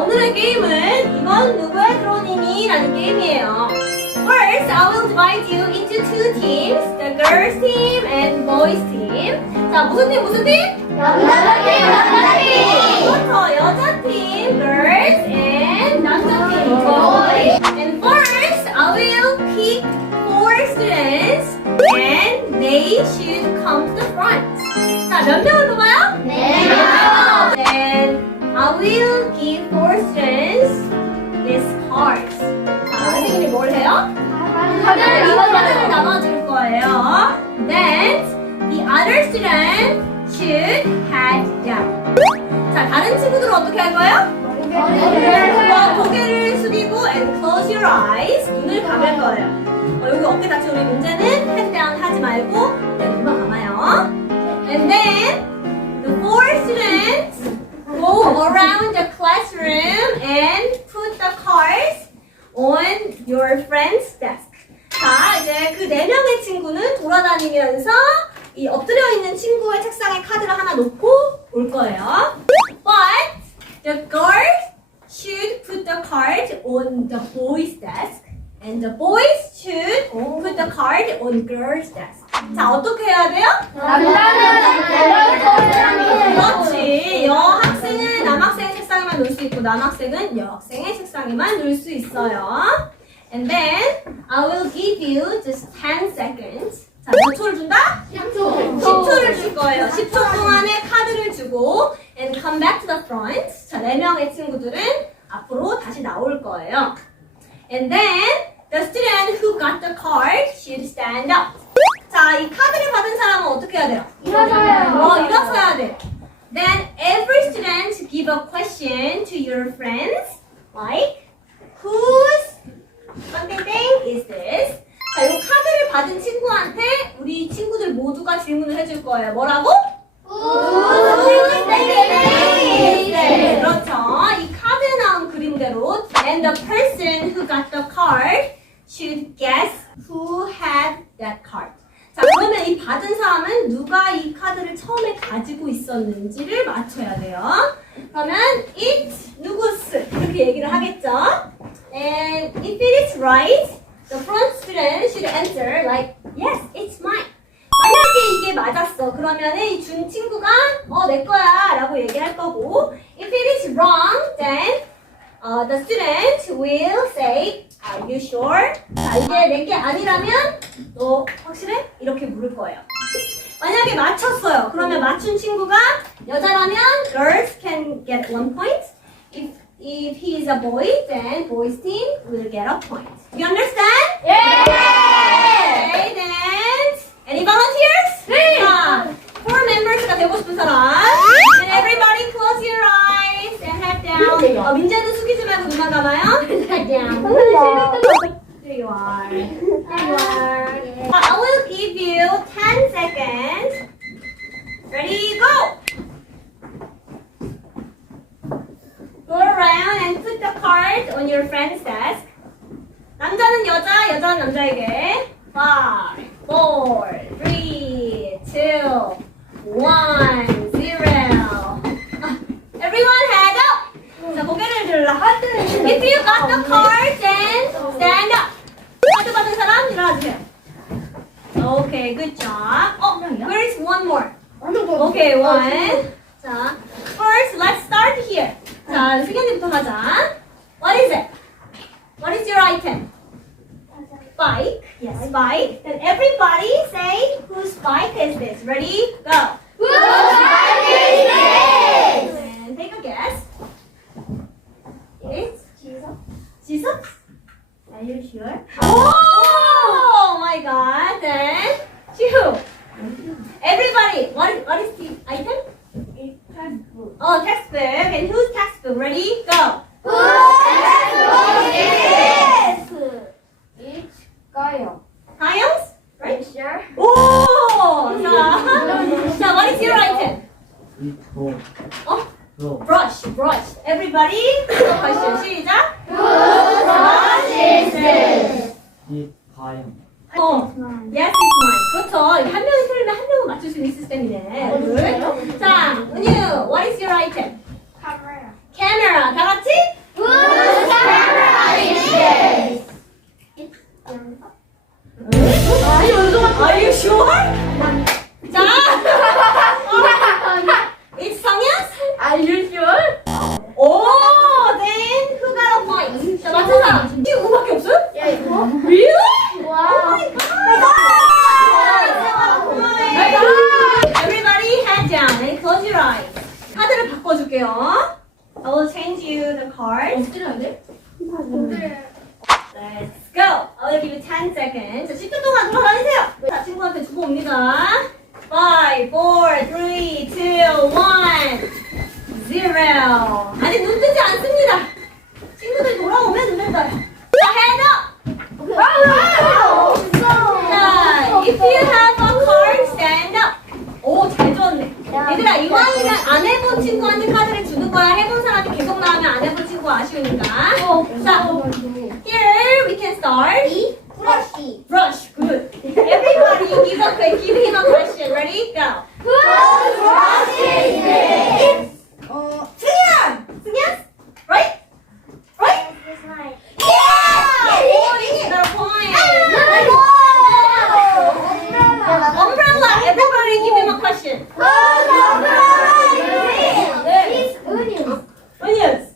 오늘의 게임은 이건 누구의 드론이니? 라는 게임이에요. First, I will divide you into two teams, the girls team and boys team. 자, 무슨 팀? 남자 팀! 부터 여자 팀, girls, and 남자 팀, boys. And first, I will pick 4 students and they should come to the front. 자, 몇 명을 뽑아요? 4명! Then I will give 4 students these cards. 자, 선생님이 뭘 해요? 이 카드를 나눠줄 거예요. Then the other student should have them. 자, 다른 친구들은 어떻게 할 거예요? 고개를 숙이고 and close your eyes. 눈을 감을 거예요. 여기 어깨 다친 우리 문제는 head down 하지 말고 눈만 감아요. And then the 4 students go around the classroom and put the cards on your friend's desk. 자, 이제 그 4명의 친구는 돌아다니면서 이 엎드려 있는 친구의 책상에 카드를 하나 놓고 올 거예요. But the girls should put the card on the boys' desk and the boys should put the card on girls' desk. 자, 어떻게 해야 돼요? 그렇지. 여학생은 남학생의 책상에만 놓을 수 있고 남학생은 여학생의 책상에만 놓을 수 있어요. And then I will give you just 10 seconds. 자, 몇 초를 준다? 10초를 줄 거예요. 10초 동안에 카드를 주고 and come back to the front. 자, 4명의 친구들은 앞으로 다시 나올 거예요. And then the student who got the card should stand up. 자, 이 카드를 받은 사람은 어떻게 해야 돼요? 일어서야 돼. Then every student give a question to your friends like whose something is this? 자, 이 카드를 받은 친구한테 우리 친구들 모두가 질문을 해줄 거예요. 뭐라고? 그렇죠. 이 카드에 나온 그림대로 and the person who got the card should guess who had that card. 자, 그러면 이 받은 사람은 누가 이 카드를 처음에 가지고 있었는지를 맞춰야 돼요. 그러면 it 누구스 이렇게 얘기를 하겠죠. And if it is right, the front student should answer like yes, it's mine. 만약에 이게 맞았어. 그러면 이 준 친구가 내 거야 라고 얘기할 거고 if it is wrong, then the student will say are you sure? 자, 이게 내 게 아니라면 너 확실해? 이렇게 물을 거예요. 만약에 맞췄어요. 그러면 맞춘 친구가 여자라면 girls can get 1 point. If he is a boy, then boys team will get a point. You understand? Okay, then any volunteers? 자, 4 members가 되고 싶은 사람. And everybody close your eyes and head down. 민재는 숙이지 말고 눈만 감아요. Head down. There you are. There you are. I will give you 10 seconds. Ready, go! Go around and put the card on your friend's desk. 남자는 여자, 여자는 남자에게. 5, 4, 3, 2, 1, 0. Everyone head up. 자, 고개를 들라. If you got the card, then stand up. 카드 받은 사람 일어나주세요. Okay, good job. Where is one more? Okay, 1. 자, first let's start here. 자, 승현이부터 가자. What is it? What is your item? Bike. Yes, bike. Then everybody say whose bike is this. Ready? Go. Whose bike is this? And take a guess. It's Jesus. Are you sure? Oh my God. Then Chihu. Everybody, what is the item? textbook. Oh, textbook. And whose textbook? Ready? Go. Whose textbook is this? It's Gayo. Science? Right? Sure. Oh! 자, what is your item? Brush. Everybody, question. 시작. Whose brush is this? Yes, it's mine. 그렇죠. 한 명이 틀리면 한 명은 맞출 수 있는 시스템이네. 자, 은유, what is your item? Camera. Camera. 다 같이? cards. Let's go. I will give you 10 seconds. 자, 10초 동안 돌아다니세요. 자, 친구한테 주고 옵니다. 5, 4, 3, 2, 1, 0. 아직 눈 뜨지 않습니다. 친구들 돌아오면 눈을 떠요. 자, hand up. 자, if you have a card, stand up. 오, 잘 줬네. 얘들아, 이왕이면 안 해본 친구한테 카드를 주는 거야. 해본 사람이 계속 나오면 안 해본 친구 아쉬우니까. 자, here we can start. Brush, good. Everybody give him a question. Ready? Go. 승현? Right? Right? Yeah! Their point. Umbrella. Everybody give him a question. Onions.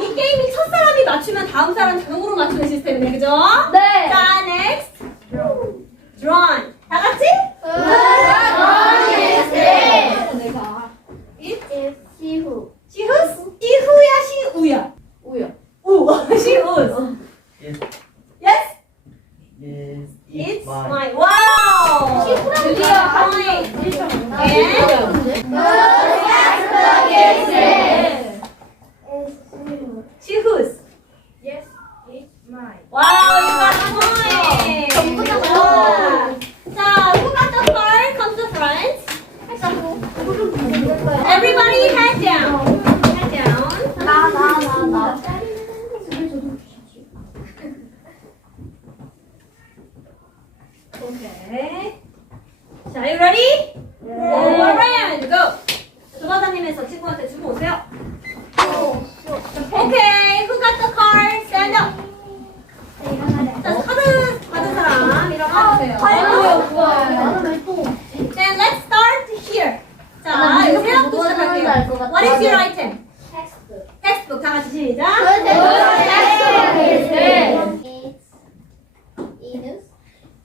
이 게임이 첫 사람이 맞추면 다음 사람 자동으로 맞추는 시스템이네, 그죠? 네. 자, next. Drawn. 다 같이? 시후? 시후야, 시우야? 우. 시우스. Yes? It's mine. Wow! 드디어 point. 시후스. Wow, you got a point. 자, who got the card? Come to front. Everybody head down. Head down. Okay. 자, are you ready? Go around. Go. 돌아다니면서 친구한테 주고 오세요. Okay. Who got the card? Stand up. 자, 카드 받은 사람 일어나주세요. Then let's start here. 자, 여기 세역부터 시작할게요. What is your item? Textbook. 다 같이 시작.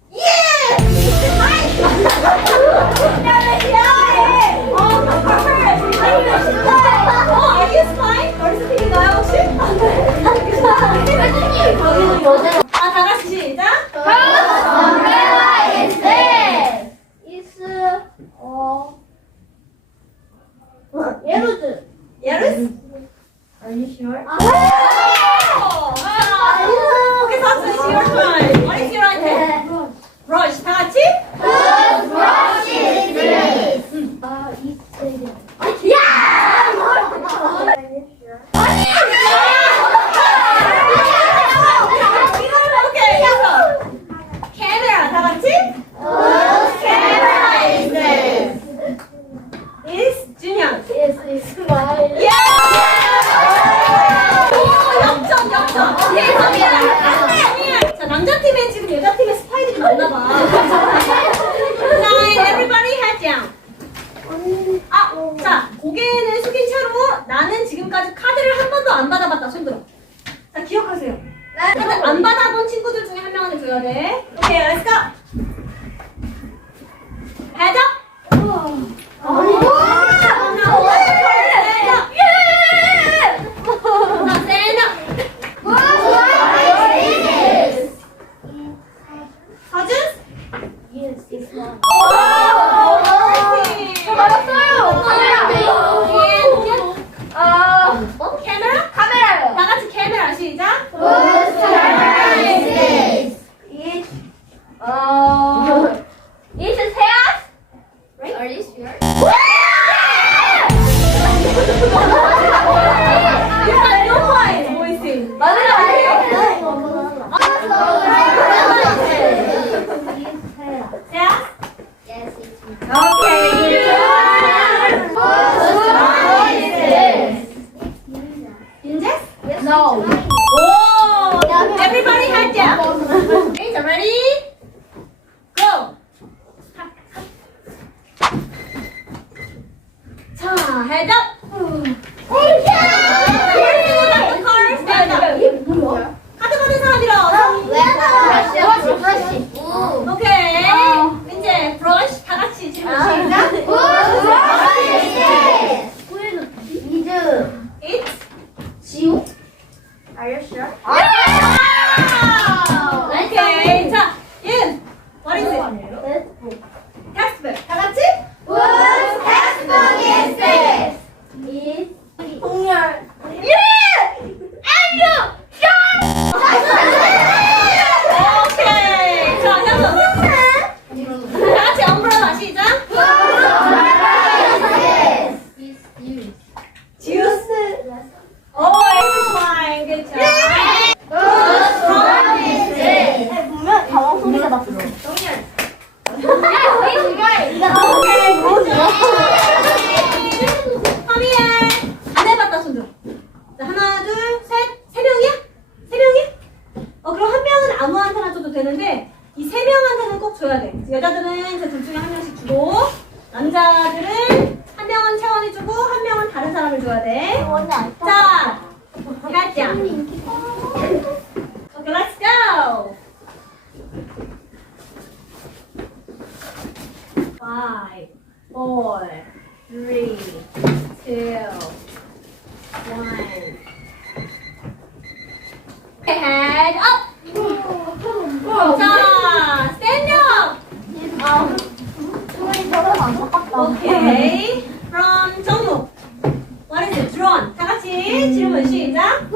Yes! Are you spy? 머리스핀인가요 혹시? 아, 다 같이 시작. Yes? Are you sure? Okay, so it's your turn. What is your item? Brush. 다 같이? Okay, camera. 다 같이? Is 준영. 역전. 오케이, 성이야. 자, 남자팀에 지금 여자팀에 스파이들이 많나봐. Nine, everybody head down. 아, 자, 고개는 숙인 채로 나는 지금까지 카드를 한 번도 안 받아봤다. 손 들어. 자, 기억하세요. 카드 안 받아본 친구들 중에 한 명한테 줘야 돼. 오케이, let's go. Head up. 카메라요. 다 같이 카메라 시작. No. Whoa! Everybody head down. Okay, so ready? Go. 자, head up. Stand up. 카드 받은 사람 일어서. 오케이. 이제 브러쉬 다 같이 지금 시작. It's 지우? Are you sure? Okay. 자, Yun. What is it? Textbook. Textbook. 다 같이? Whose textbook is this? It's 동열. 오케이. 자, 다음. 다 같이 umbrella 시작. Juice. Oh, excellent. Good job. 보면 당황 소리가 났어. 화미야. 안 해봤다 손 들어. 자, 하나, 둘, 셋. 세 명이야? 세 명이야? 그럼 한 명은 아무한테나 줘도 되는데 이 세 명한테는 꼭 줘야 돼. 여자들은 저 둘 중에 한 명씩 주고 남자들은 한 명은 채원이 주고 한 명은 다른 사람을 줘야 돼. 자, 가자. Okay, let's go. 5, 4, 3, 2, 1. Head up. 자, stand up. Okay. From 정우. What is it? Drone. 다 같이 질문 시작.